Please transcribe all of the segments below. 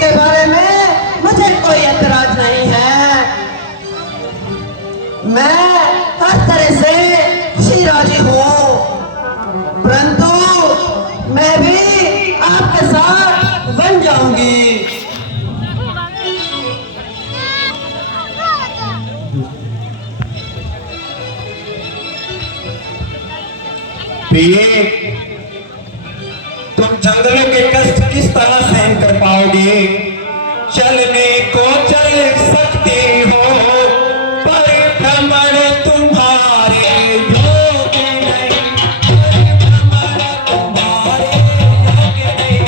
उसके बारे में मुझे कोई एतराज नहीं है। मैं हर तरह से खुशी राजी हूँ, परंतु मैं भी आपके साथ बन जाऊंगी। प्रिय, तुम जंगलों के कष्ट किस तरह सहन कर पाओगे? चलने को चल सकती हो, पर भ्रमण तुम्हारे योग्य नहीं, भ्रमण तुम्हारे योग्य नहीं।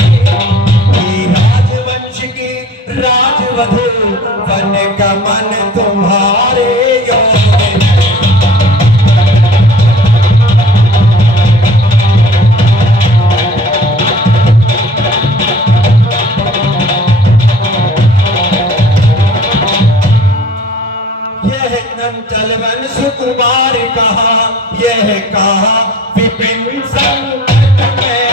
राजवंश की राजवधू बन का मन तुम्हारे योग्य नहीं। चलवन सुकुमार कहा, यह कहा विपिन संकट में,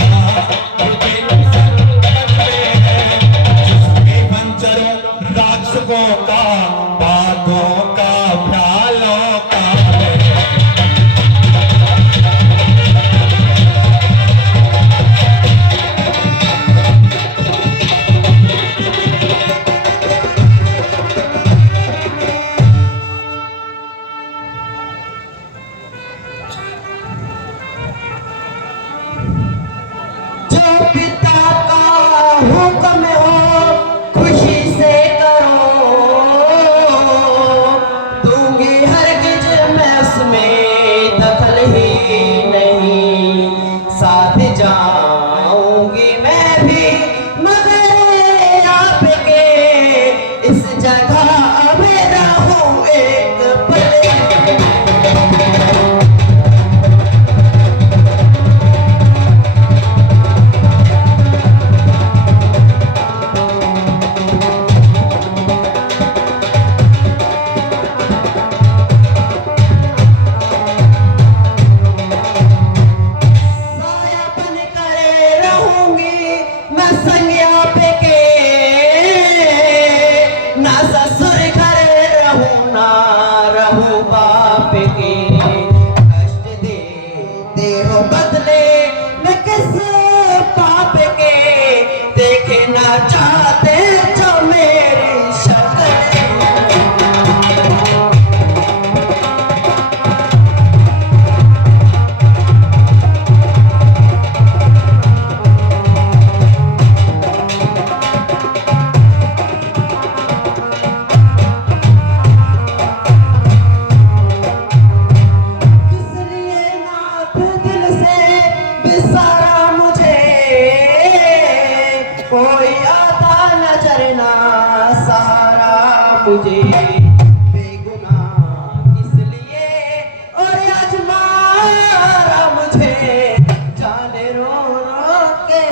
कहा विपिन संकट में, जिसके पंचरों राक्षसों का बागों का भ्यालों का पिता का हुक्म हो खुशी से करो, दूंगी हरगिज मैं उसमें दखल ही नहीं, साथ जाऊंगी मैं भी मगर आपके इस जगह में रहूं एक पल। चाहते जो मेरी शक्ल, इसलिए नाथ दिल से बिसारा मुझे, कोई आता नजर ना सहारा मुझे, बेगुनाह इसलिए और आज मारा मुझे, जाने रो रो के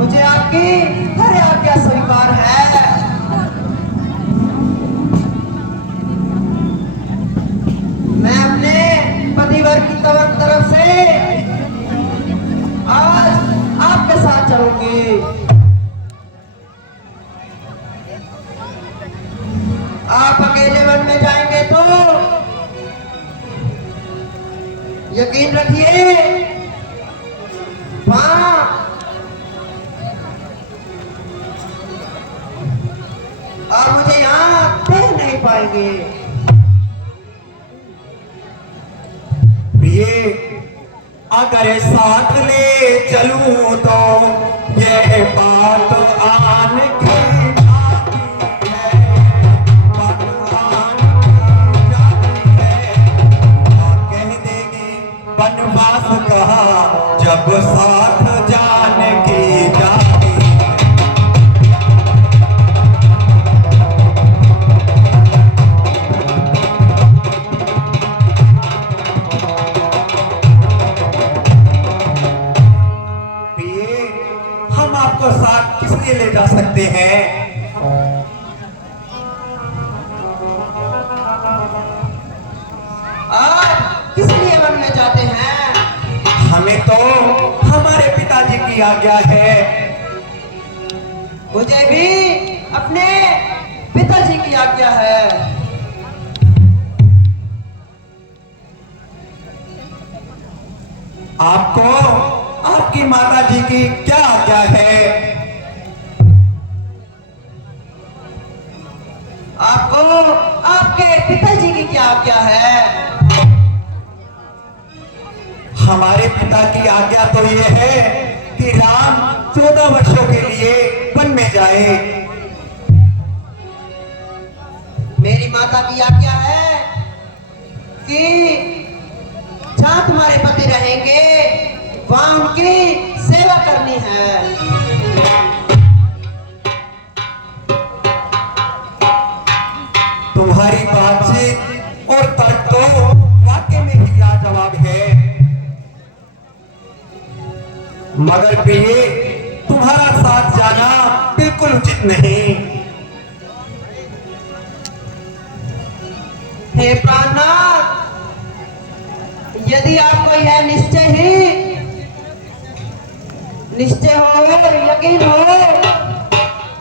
मुझे आपकी हर आज्ञा स्वीकार है। मैं अपने पतिवर की तरफ से आज आपके साथ चलूंगी। आप अकेले वन में जाएंगे तो यकीन रखिए वहां और मुझे यहाँ देख नहीं पाएंगे। प्रिय, अगर साथ ले चलूं तो ये बात आन की जाती है, बात आन की जाती है। माँ कह देगी बनवास कहा जब साथ जाने की जाती है। हम आपको साथ किस लिए ले जा सकते हैं? आप किस लिए बनना चाहते हैं? हमें तो हमारे पिताजी की आज्ञा है। मुझे भी अपने पिताजी की आज्ञा है। आपको आपकी माता जी की क्या आज्ञा है? आपको आपके पिताजी की क्या आज्ञा है? हमारे पिता की आज्ञा तो ये है कि राम 14 वर्षों के लिए वन में जाए। मेरी माता की आज्ञा है कि जहाँ तुम्हारे पति रहेंगे वहाँ उनकी सेवा करनी है। तुम्हारी बातचीत और तर्क तो वाकई में ही लाजवाब है, मगर प्रिय, तुम्हारा साथ जाना बिल्कुल उचित नहीं। हे प्राणनाथ, यदि आपको यह निश्चय हो, यकीन हो